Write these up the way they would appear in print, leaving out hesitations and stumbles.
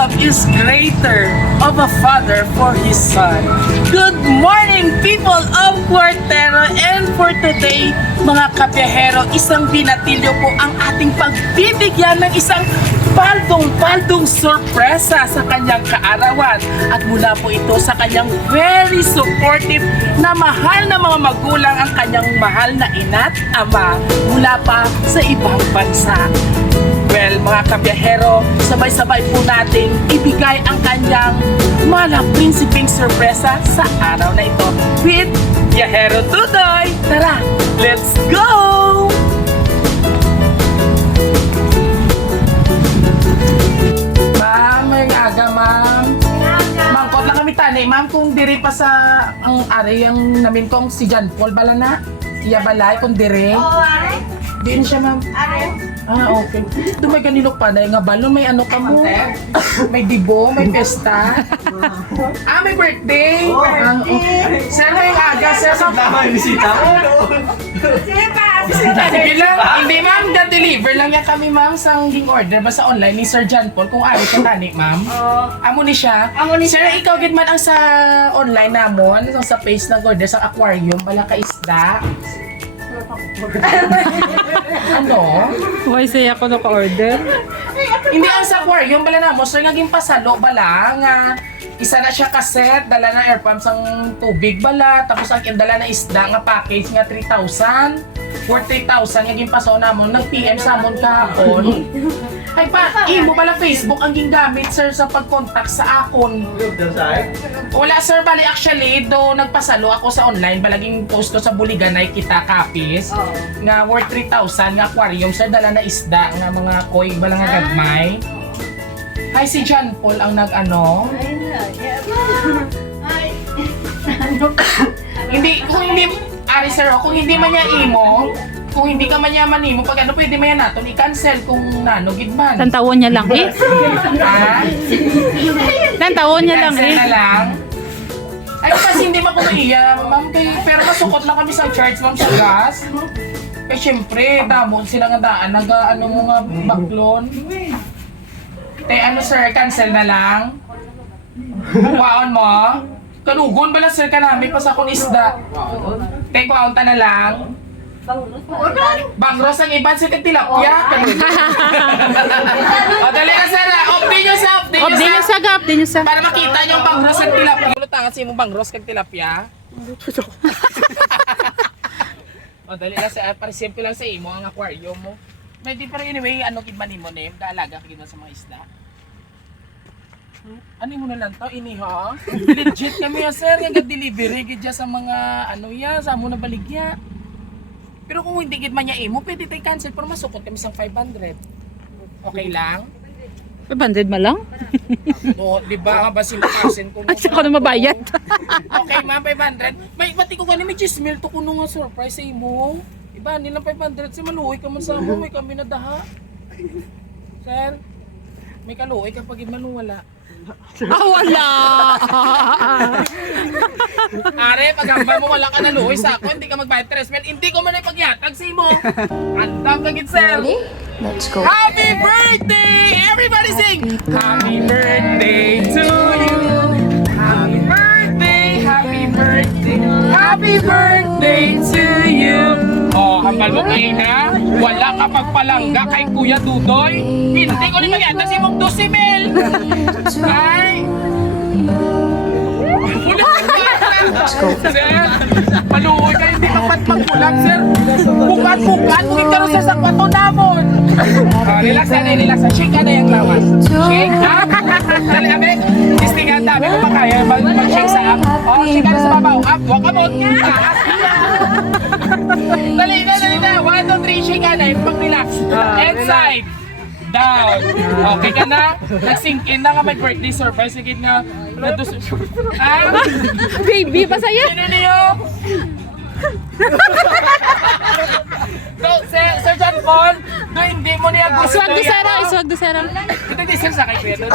love is greater of a father for his son. Good morning, people of Cuartero, and for today, mga kabiyahero, isang binatilyo po ang ating pagbibigyan ng isang paldong-paldong sorpresa sa kanyang kaarawan. At mula po ito sa kanyang very supportive na mahal na mga magulang, ang kanyang mahal na ina't ama mula pa sa ibang bansa. Well, mga kabiyahero, sabay-sabay po nating ibigay ang kanyang malaprinsiping sorpresa sa araw na ito with Biyahero Tudoy. Tara, let's go! Ma'am, may aga, ma'am. Mangkot lang kami tani, ma'am, kung diri pa sa ang ari yung namin kong si John Paul bala na. Iya balay kung diri. Oo, are. Diin siya, ma'am. Are. Ah, okay. Ito may ganilo pa na nga balo, may ano ka mo? May dibo, may pesta. May birthday. Okay. Sana yung aga, sir. Sige pa. Hindi ma'am, deliver lang yan kami ma'am sa ging order basta online ni Sir John Paul kung ari ka tani ma'am. Amo ni siya. Sir, ikaw gid man ang sa online namon, sa page ng order sa aquarium bala ka isda. Ano? Why say ako naka-order? Hindi ang sa aquarium bala na mo, sir, naging pasalo bala nga isa na siya kaset, dala na air pumps ang tubig bala, tapos ang dala na isda nga package nga 3,000. For 3,000 naging paso na mo, nag-PM sa amon kahapon. Ay pa, imo bala Facebook ang gingamit sir sa pag-contact sa akon. Wala sir, bali actually, do nagpasalo ako sa online, balaging post ko sa Buliganay kita kapis. Nga worth 3,000 nga aquarium sir, dala na isda nga mga koi bala nga gagmay. Ay, si John Paul ang nag-ano. Hindi, kung hindi, ari sir, kung hindi man niya imo, kung hindi ka man niya manimo, pag ano pwede man yan natin, i-cancel kung nano, gidman. Tantawon niya lang eh. Ha? Tantawon niya lang I-cancel eh. na lang. Ay, kasi hindi makumiya, ma'am, pero masukot lang kami sa charge, ma'am, sa gas. Eh, syempre, damo sila nga daan, ano mo nga baklon. Ano sir, cancel na lang. Kuwaon mo. Kanugon bala sir ka namin pa sa kung isda. Kuwaon ta na lang. Bangros ang iban sir kang tilapia. O dali na sir, update nyo sa. Obdi niyo sa gap, di niyo sa. Para makita nyo ang bangros kang tilapia. Lutangan sa imong bangros kang tilapia. O dali na sir, para simple lang sa imo ang aquarium mo. May di pero anyway, ano kidman mo name, daalaga ka sa mga isda. Ano mo na lang to, ini ha? Legit kami ya sir, yung delivery gid sa mga ano ya, sa mo na baligya. Pero kung hindi gid man niya imo, pwede tayo cancel pero masukot kami sang 500. Okay lang? 500 ma lang? O, di ba? Basin kasin ko. At saka na mabayad. Okay ma'am, 500. May pati ko kanina may chismil to kuno nga surprise sa imo. Iba nilang 500 si maluoy ka man sa mo, may kami na daha. Sir, may kaluoy kapag manuwala. Wala! Are, paghambal mo wala ka na luoy sa ako, hindi ka magbayad 3,000, hindi ko man ay pagyatag sa imo. Andam ka gid sir. Let's go. Happy birthday! Everybody sing! Happy birthday to you! Happy birthday! Happy birthday! Happy birthday to you! Oh, hambal mo kayo na, wala ka pagpalangga kay Kuya Dudoy. Hindi ko rin magyata si mong 12 mil. Ay! Sir, maluoy kayo, hindi ka magpulang, sir. Bukat-bukat, kung ikaw sir sa kwato namon. Relax na, relax na. Shake ka na yung lawas. Shake. Dali, abe. Istingan dami ko pa kaya. Mag-shake sa up. Oh, shake ka na sa babaw. Up, walk ka mo. Dali na, dali na. 1, 2, 3, shake ka na. Pag-relax. Inside. Down. Okay ka na? Nag-sink in na nga may birthday surprise. Sige nga. Baby, pasaya! Sino niyo? So, Sir John Paul, do hindi mo niya gusto Iswag do sara, iswag do sara. Ito di sir sa kay Pedro.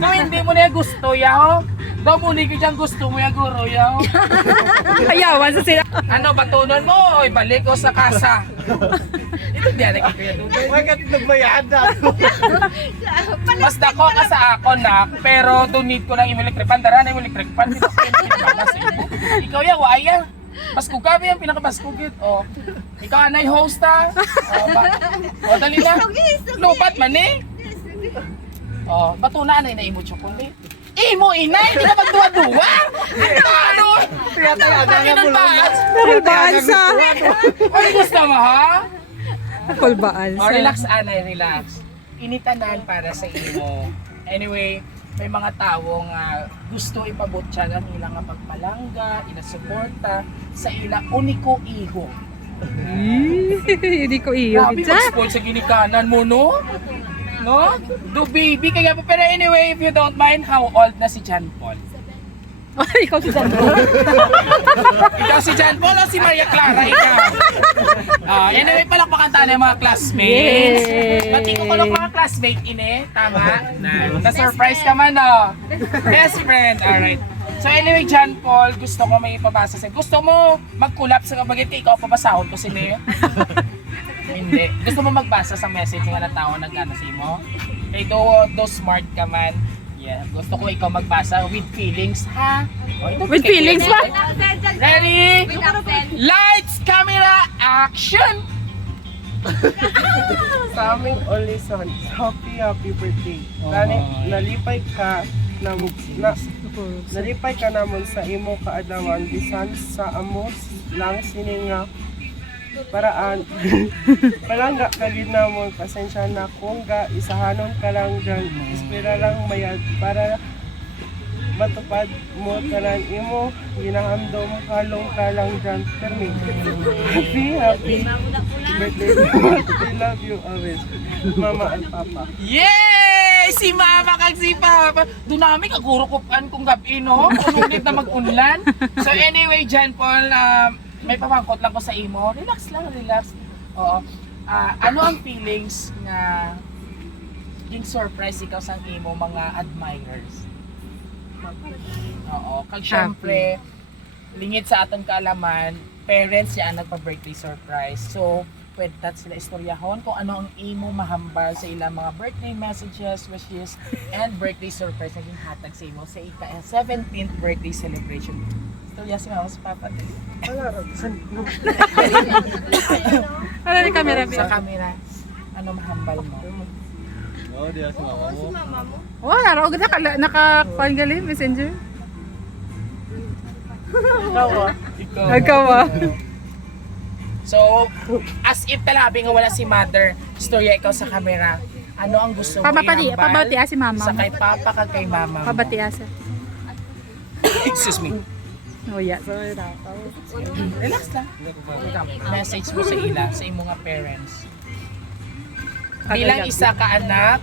Do hindi mo niya gusto yaho. Daw muli ko dyan gusto mo yung guro yaw. Ayawan sa sila. Ano, batunon mo, ibalik ko sa kasa. Ito diyan, kaya doon. Huwag ka nagmayada. Mas dako ka sa ako na, pero donate ko lang yung electric pan. Dara na yung electric pan. Dito ko yung pinagbagas sa imo. Ikaw ya, waya. Pasko kami yung pinakabaskugit. O, ikaw anay host ha. O, dali na. Lupat man eh. O, bato na anay na imo chocolate. Imo inay, hindi ka magduwa-duwa. Ano? Kinunbaas. Kulbaalsa. Ay, gusto mo ha? Kulbaalsa. O, relax anay, relax. Initanan para sa imo. Anyway, may mga tao nga gusto ipabutya ang ilang nga pagpalangga, inasuporta sa ilang uniko iho. Hindi ko iyo. Grabe mag-spoil sa ginikanan mo, no? No? Do baby, kaya po. Pero anyway, if you don't mind, how old na si John Paul? Ay, ikaw si Sandro. Ikaw si John Paul o si Maria Clara? Ikaw. Anyway, palakpakan tayo ng mga classmates. Yay! Pati ko lang mga classmate ini. Tama? Na-surprise ka man, no? Best friend. Alright. So anyway, John Paul, gusto ko may ipabasa sa'yo. Gusto mo mag-collapse sa kabagit ikaw, papasahod ko sila. Hindi. Gusto mo magbasa sa message nga na tao nag-ano si mo? Kaya do smart ka man. Yeah. Gusto ko ikaw magbasa with feelings, ha? O, ito, With feelings ba? Ready? Lights, camera, action! Sa aming only son, happy birthday. Nalipay ka nalipay ka namon sa imo kaadlawan bisan sa amo lang sininga paraan. Palangga ka gid namon, pasensya na kung ga isahanon ka lang dyan, espera lang mayad para matupad mo tanan imo ginahamdom halong ka lang dyan. Permi. Happy birthday. I love you always. Mama and Papa. Yay! Si Mama kag si Papa. Doon namin kagurukupan kung gabi, no? Kununit na mag-unlan. So anyway, John Paul, may pamangkot lang ko sa imo. Relax lang, relax. Oo. Ano ang feelings na yung surprise ikaw sa imo mga admirers? Oo. Kag syempre, lingid sa aton kaalaman, parents yan nagpa-birthday surprise. So, pwede tat sila istoryahon kung ano ang imo mahambal sa ilang mga birthday messages, wishes, and birthday surprise na ginhatag sa imo sa 17th birthday celebration. Istorya si Mama, si Papa. Wala rin. Ano yung camera? Sa camera, ano mahambal mo? Oo, di si mama mo. Oh, naro ka naka-pangali, messenger. Ikaw Ikaw. Ikaw ah. So, as if talabi nga wala si Mother, istorya ikaw sa camera. Ano ang gusto mo Pabati si mama. sa kay Papa kag kay Mama mo? Pabati asa. Excuse me. Oh yeah. Sorry na. Relax lang. Message mo sa ila, sa imong nga parents. Bilang isa ka anak,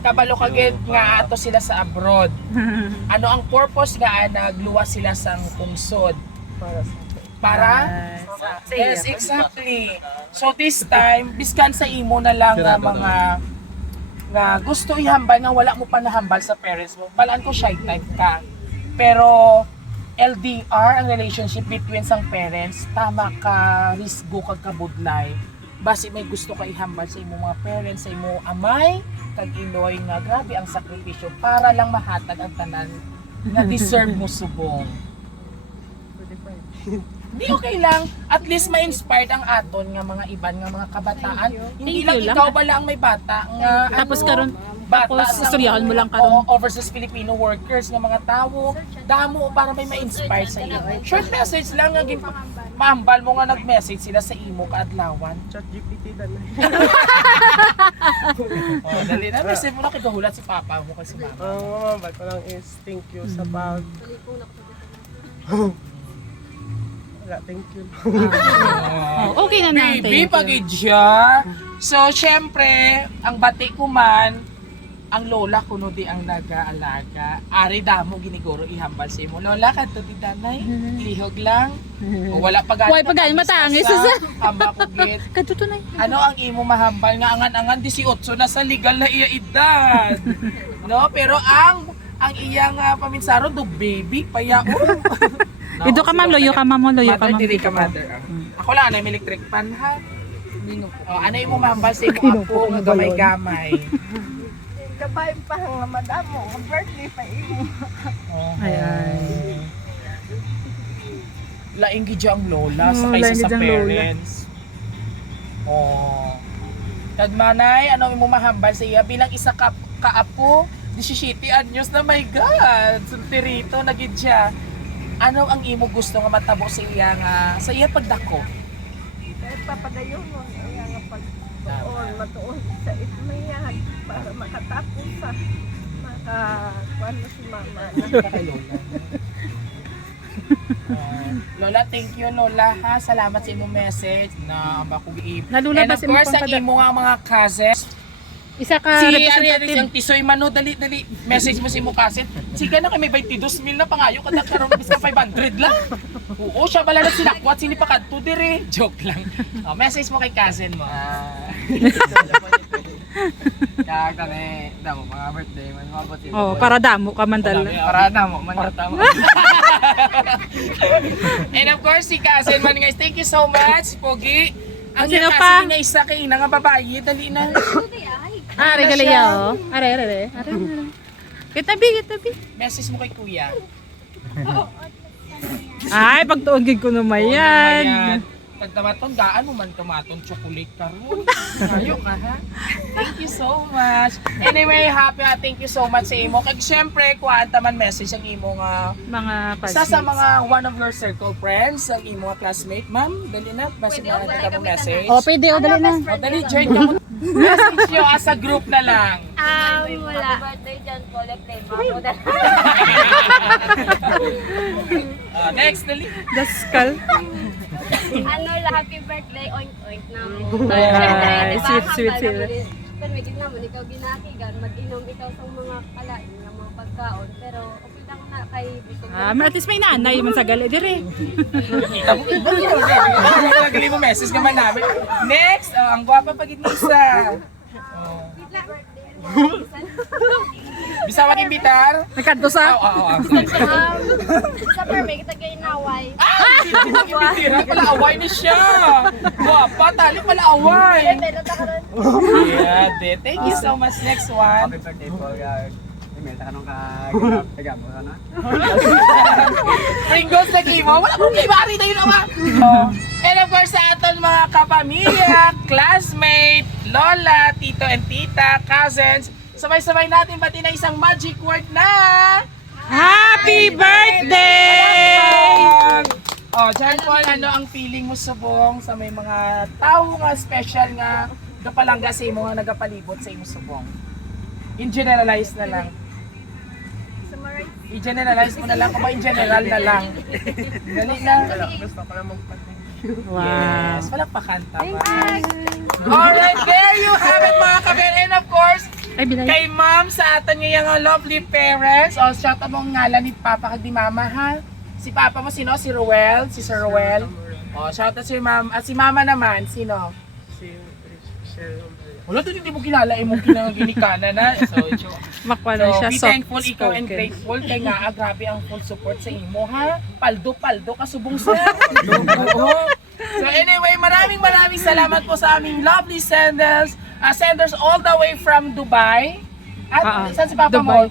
kabalo ka gid nga ato sila sa abroad. Ano ang purpose nga nagluwas sila sa pungsod? Para? Yes, exactly. So this time, biskan sa imo na lang nga mga nga gusto ihambal nga wala mo pa nahambal sa parents mo. Balaan ko shy type ka. Pero LDR ang relationship between sang parents, tama ka risgo kag kabudlay. Basi may gusto ka ihambal sa imo mga parents, sa imo amay kag iloy nga grabe ang sakripisyo para lang mahatag ang tanan na deserve mo subong. Hindi okay lang, at least ma-inspired ang aton nga mga iban nga mga kabataan. Hindi Thank lang you lang. ikaw bala ang may bata nga Tapos ano, karon tapos ang- istoryahan mo lang karon. overseas Filipino workers nga mga tao, damo para may ma-inspire sa iyo. Short message lang nga maambal mo nga nag-message sila sa imo kaadlawan. Chat GPT na. Dali na message mo na kay gahulat si Papa mo kasi Mama. Ang mamabal ko lang is thank you sa pag... Wala, thank you. Oh, okay na na. Baby, Thank you. pagidya. So, syempre, ang bati ko man, ang lola ko no di ang nag-aalaga. Ari damo giniguro ihambal sa imo. Lola, kadto di danay. Lihog lang. O wala pa Why pa gani matangis sa hamba ko git. Kadto na. Ano ang imo mahambal nga angan-angan 18 na sa legal na iya edad. No, pero ang iyang paminsaro do baby paya. Dito ka ma'am, loyo ka ma'am, loyo ka Mother, ma'am. diri ka mother. Ako lang ano yung electric pan ha. Ano yung mahambal sa imo apo nga gamay-gamay. Kabay pa nga madam mo, birthday pa imo. Ayan. Laing gid ang lola sa kaysa laing sa gid ang lola. parents. Kadmanay, ano mo mahambal sa iya bilang isa ka kaapo, 17 anyos na, my God! Sultirito na gid siya. Ano ang imo gusto nga matabo sa iya nga sa iya pagdako? Kaya papadayon mo, kaya nga pag-tuon, matuon sa ismayan para makatapos sa makakuan mo si mama. Kay Lola. Lola, thank you Lola ha. Salamat sa imong message na makugiip. Nalula And ba of si mo course, sa imo nga mga cousins, Isa ka si representative. ang Tisoy Mano, dali, message mo si mo cousin. Sige na kay may 22,000 na pangayo kada karon bis ka 500 lang. Oo, siya bala na sinakwat sini pa kadto dire. Joke lang. Message mo kay cousin mo. Kaya damo mga birthday man mabot yun. Oh, para damo ka man dala. Para damo man tama. And of course, si cousin man guys, thank you so much, Pogi. Ang Sino cousin pa? niya isa kay ina nga babae, dali na. Ah, regaliya oh. Are. Kitabi. Message mo kay kuya. Ay, pagtuon gid ko naman yan. Pagtamaton, gaan mo man tomaton chocolate karon. Ayo ka ha. Thank you so much. Anyway, thank you so much sa imo. Kag syempre, kuanta man message ang imo nga Mga isa sa classmates. mga one of your circle friends, ang imo nga classmate, ma'am. Dali na, basta na natin mo message. Oh, pwede o dali na. O, dali, join ka mo. Message nyo as a group na lang. Wala. Happy birthday dyan, collect play mo. Next, dali. Daskal. Happy birthday, oink oink namin. Ay, sweet sila. Pero may naman, ikaw ginakigan, mag-inom ikaw sa mga kalain, ng mga pagkaon. Pero okay lang na kay busog. At least may nanay man sa gali dire. Kita mo, iba yun. Nagali mo message naman namin. Next, ang gwapa pagit ni isa. Bisa mag-imbitar? Nagkadto sa. Sa permit, kita kayo naway. Mag-imbitira pala, away ni siya. Gwapa, tali pala away. Pero takaroon. Yeah, thank you so much. Next one. Happy birthday po guys. Email ta kanong tagamo na. Pringles na kimo. Wala problema, ari na yun ama. And of course, sa aton mga kapamilya, classmate, lola, tito and tita, cousins, sabay-sabay natin pati na isang magic word na Happy birthday! John Paul, ano ang feeling mo subong sa may mga tao nga special nga gapalangga sa imo nga nagapalibot sa imo subong? In generalize na lang. I-generalize mo na lang kung ba in general na lang. Dali na. Gusto ko lang magpatay. Wow. Yes, palakpakan tama. Alright, there you have it mga kabel. And of course, Ay, bilay. kay ma'am sa atin ngayong lovely parents. O, shout out mong ngalan ni Papa kag di Mama ha. Si Papa mo sino? Si Ruel? Si Sir Ruel? O, shout out si ma'am. At si Mama naman, sino? Si Michelle. Wala to, hindi mo kilala mo ginikana na. So, Makwala siya. be Soft thankful ikaw and spoken. grateful kay nga grabe ang full support sa imo ha. Paldo ka subong sir. Oo. So anyway, maraming salamat po sa aming lovely senders. Senders all the way from Dubai. At saan si Papa Dubai. mo?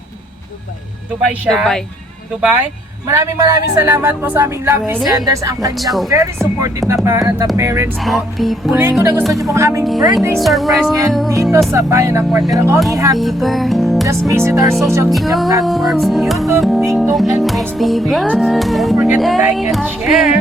Dubai siya. Dubai. Maraming salamat po sa aming lovely senders. Ang kanyang very supportive na parents po. Muli ko na gusto niyo po ang aming birthday surprise ngayon dito sa Bayan ng Cuartero. All you have to do, just visit our social media platforms, YouTube, TikTok, and Facebook page. Don't forget to like and share.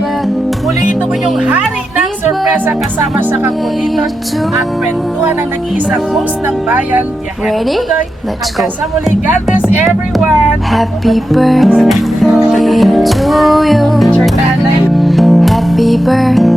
Muli ito po yung hari ng sorpresa kasama sa kakulitos at kwentuhan ng nag-iisang host ng bayan. Ready? Let's go. Hanggang sa muli, God bless everyone. Happy birthday to you. Sure, Tanay. Happy birthday.